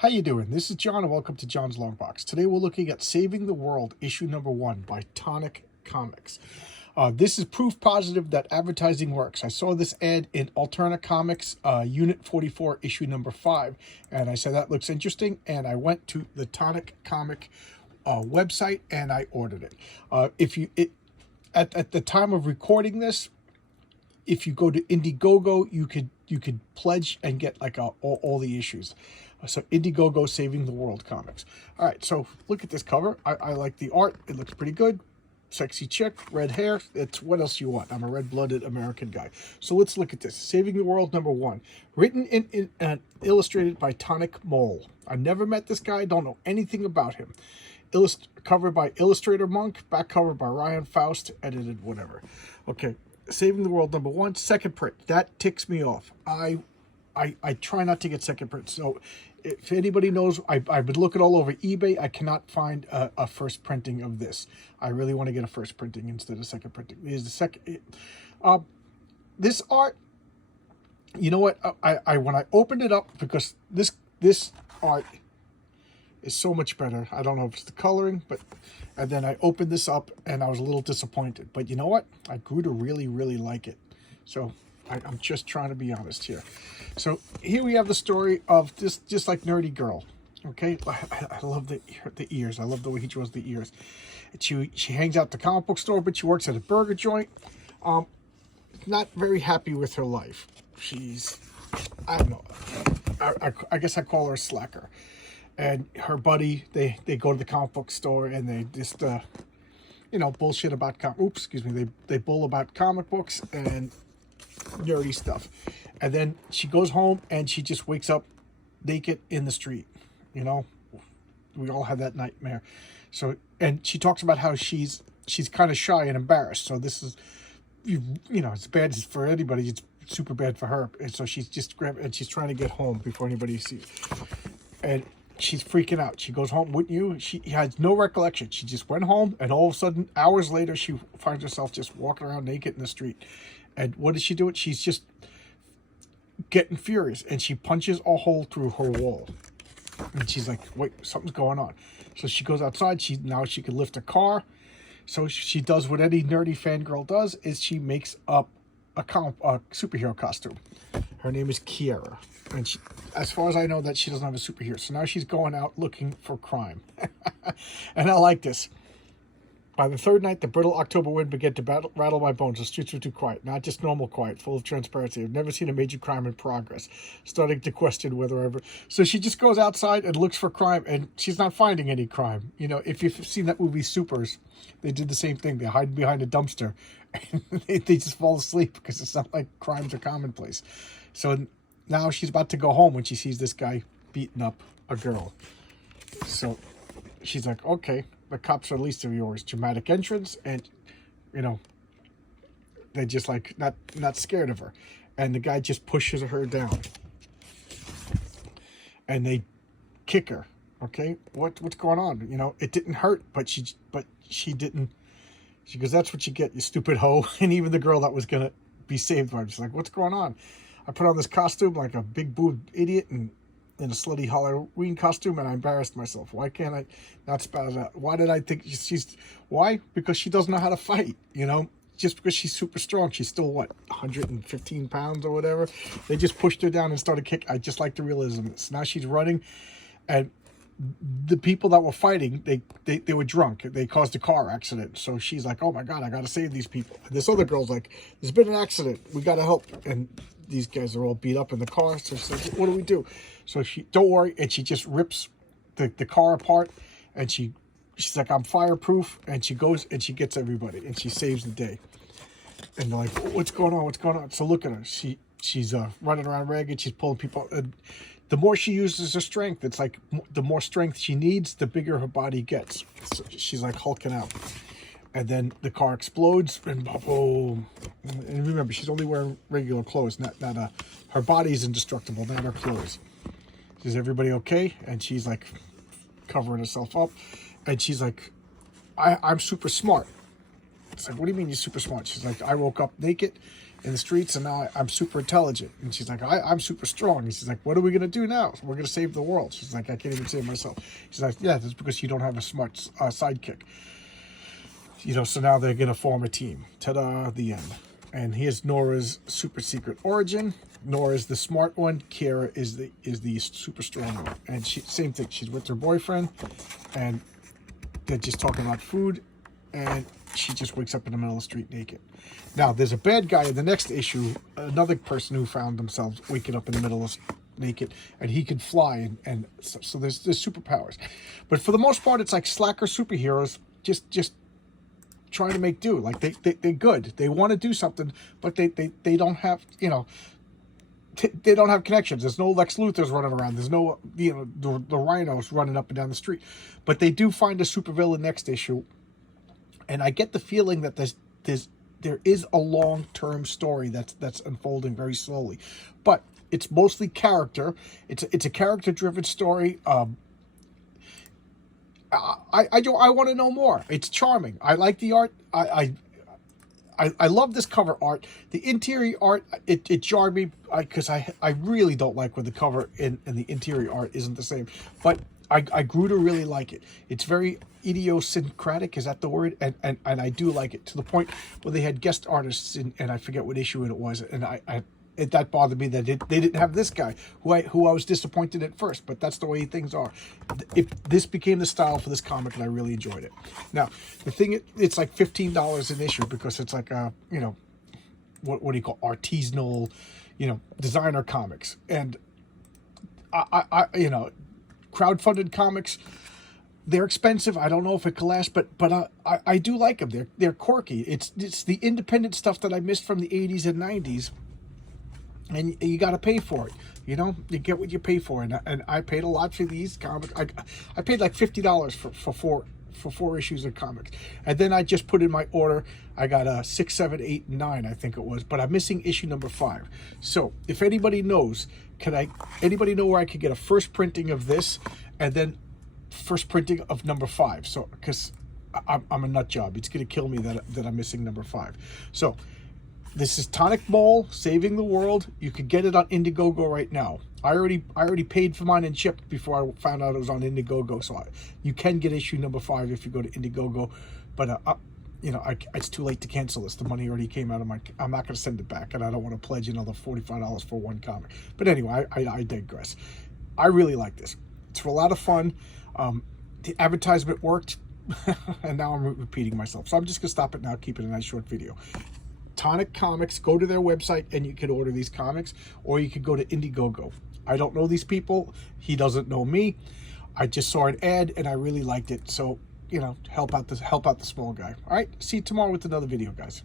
How you doing? This is John and welcome to John's Long Box. Today we're looking at Saving the World, issue number 1 by Tonic Comics. This is proof positive that advertising works. I saw this ad in Alterna Comics, Unit 44, issue number 5, and I said that looks interesting, and I went to the Tonic Comic website and I ordered it. At the time of recording this, if you go to Indigogo, you could pledge and get like all the issues. So Indigogo Saving the World comics. All right, so look at this cover. I like the art. It looks pretty good. Sexy chick, red hair. It's what else you want. I'm a red-blooded American guy. So let's look at this. Saving the World number 1. Written and illustrated by Tonic Mole. I've never met this guy. Don't know anything about him. Cover by Illustrator Monk. Back cover by Ryan Faust. Edited whatever. Okay. Saving the World number 1, second print. That ticks me off. I try not to get second print. So if anybody knows, I've been looking all over eBay. I cannot find a first printing of this. I really want to get a first printing instead of second printing. Here's the second. This art, you know what? I when I opened it up, because this art is so much better. I don't know if it's the coloring, but and then I opened this up and I was a little disappointed. But you know what? I grew to really, really like it. So I'm just trying to be honest here. So here we have the story of this, just like Nerdy Girl. Okay, I love the ears. I love the way he draws the ears. And she hangs out at the comic book store, but she works at a burger joint. Not very happy with her life. She's, I don't know. I guess I call her a slacker. And her buddy, they go to the comic book store and they just bullshit about they bull about comic books and nerdy stuff. And then she goes home and she just wakes up naked in the street. We all have that nightmare. So, and she talks about how she's kind of shy and embarrassed. So this is, it's bad for anybody. It's super bad for her. And so she's just she's trying to get home before anybody sees. And she's freaking out. She goes home, wouldn't you? She has no recollection. She just went home, and all of a sudden, hours later, she finds herself just walking around naked in the street. And what does she do? She's just getting furious, and she punches a hole through her wall. And she's like, wait, something's going on. So she goes outside. Now she can lift a car. So she does what any nerdy fangirl does, is she makes up a superhero costume. Her name is Kiara. And she, as far as I know, that she doesn't have a superhero. So now she's going out looking for crime. And I like this. By the third night, the brittle October wind began to rattle my bones. The streets were too quiet, not just normal quiet, full of transparency. I've never seen a major crime in progress. Starting to question whether ever. So she just goes outside and looks for crime, and she's not finding any crime. If you've seen that movie Supers, they did the same thing. They hide behind a dumpster, and they just fall asleep because it's not like crimes are commonplace. So now she's about to go home when she sees this guy beating up a girl. So she's like, okay, the cops are least of yours. Dramatic entrance, and they're just like not scared of her. And the guy just pushes her down. And they kick her. Okay? What's going on? It didn't hurt, but she didn't. She goes, that's what you get, you stupid hoe. And even the girl that was gonna be saved by her, she's like, what's going on? I put on this costume like a big boobed idiot and in a slutty Halloween costume, and I embarrassed myself. Why can't I not spout it out? Why did I think why? Because she doesn't know how to fight, Just because she's super strong. She's still, 115 pounds or whatever? They just pushed her down and started kicking. I just like the realism. So now she's running, and the people that were fighting, they were drunk. They caused a car accident. So she's like, oh my God, I got to save these people. And this other girl's like, there's been an accident. We got to help. And these guys are all beat up in the car. So she's like, what do we do? So don't worry. And she just rips the car apart. And she's like, I'm fireproof. And she goes and she gets everybody. And she saves the day. And they're like, what's going on? What's going on? So look at her. She's running around ragged. She's pulling people. And the more she uses her strength, it's like the more strength she needs, the bigger her body gets. So she's like hulking out. And then the car explodes, and boom. And remember, she's only wearing regular clothes, not her body's indestructible, not her clothes. Is everybody okay? And she's like covering herself up. And she's like, I'm super smart. It's like, what do you mean you're super smart? She's like, I woke up naked in the streets, and now I'm super intelligent. And she's like, I'm super strong. And she's like, what are we going to do now? We're going to save the world. She's like, I can't even save myself. She's like, yeah, that's because you don't have a smart sidekick. You know, so now they're going to form a team. Ta-da, the end. And here's Nora's super secret origin. Nora's the smart one. Kara is the super strong one. And same thing. She's with her boyfriend, and they're just talking about food, and she just wakes up in the middle of the street naked. Now, there's a bad guy in the next issue, another person who found themselves waking up in the middle of naked, and he can fly, and so there's superpowers. But for the most part, it's like slacker superheroes, just trying to make do. Like they're good. They want to do something, but they don't have, you know, they don't have connections. There's no Lex Luthors running around. There's no, you know, the Rhinos running up and down the street. But they do find a supervillain next issue, and I get the feeling that there is a long-term story that's unfolding very slowly, but it's mostly character. It's a character-driven story. I want to know more. It's charming. I like the art. I love this cover art. The interior art, it jarred me because I really don't like when the cover and the interior art isn't the same. But I grew to really like it. It's very idiosyncratic, is that the word? And I do like it, to the point where they had guest artists in, and I forget what issue it was, and that bothered me that they didn't have this guy, who I was disappointed at first, but that's the way things are. If this became the style for this comic, and I really enjoyed it. Now, the thing, it's like $15 an issue, because it's like a, you know, what do you call, artisanal, you know, designer comics. And I you know, crowdfunded comics, they're expensive. I don't know if it can last, but I do like them. They're quirky. It's the independent stuff that I missed from the 80s and 90s. And you got to pay for it, you know. You get what you pay for, and I paid a lot for these comics. I paid like $50 for four issues of comics, and then I just put in my order. I got 6, 7, 8, 9, I think it was, but I'm missing issue number 5. So if anybody knows, anybody know where I could get a first printing of this, and then first printing of number 5? So because I'm a nut job, it's gonna kill me that I'm missing number 5. So. This is Tonic Mole Saving the World. You could get it on Indigogo right now. I already paid for mine and shipped before I found out it was on Indigogo. So you can get issue number 5 if you go to Indigogo. But you know, it's too late to cancel this. The money already came out of my. I'm not going to send it back, and I don't want to pledge another $45 for one comic. But anyway, I digress. I really like this. It's a lot of fun. The advertisement worked, and now I'm repeating myself. So I'm just going to stop it now. Keep it a nice short video. Tonic Comics, go to their website and you can order these comics, or you could go to Indigogo. I don't know these people. He doesn't know me. I just saw an ad and I really liked it. So, you know, help out the small guy. All right. See you tomorrow with another video, guys.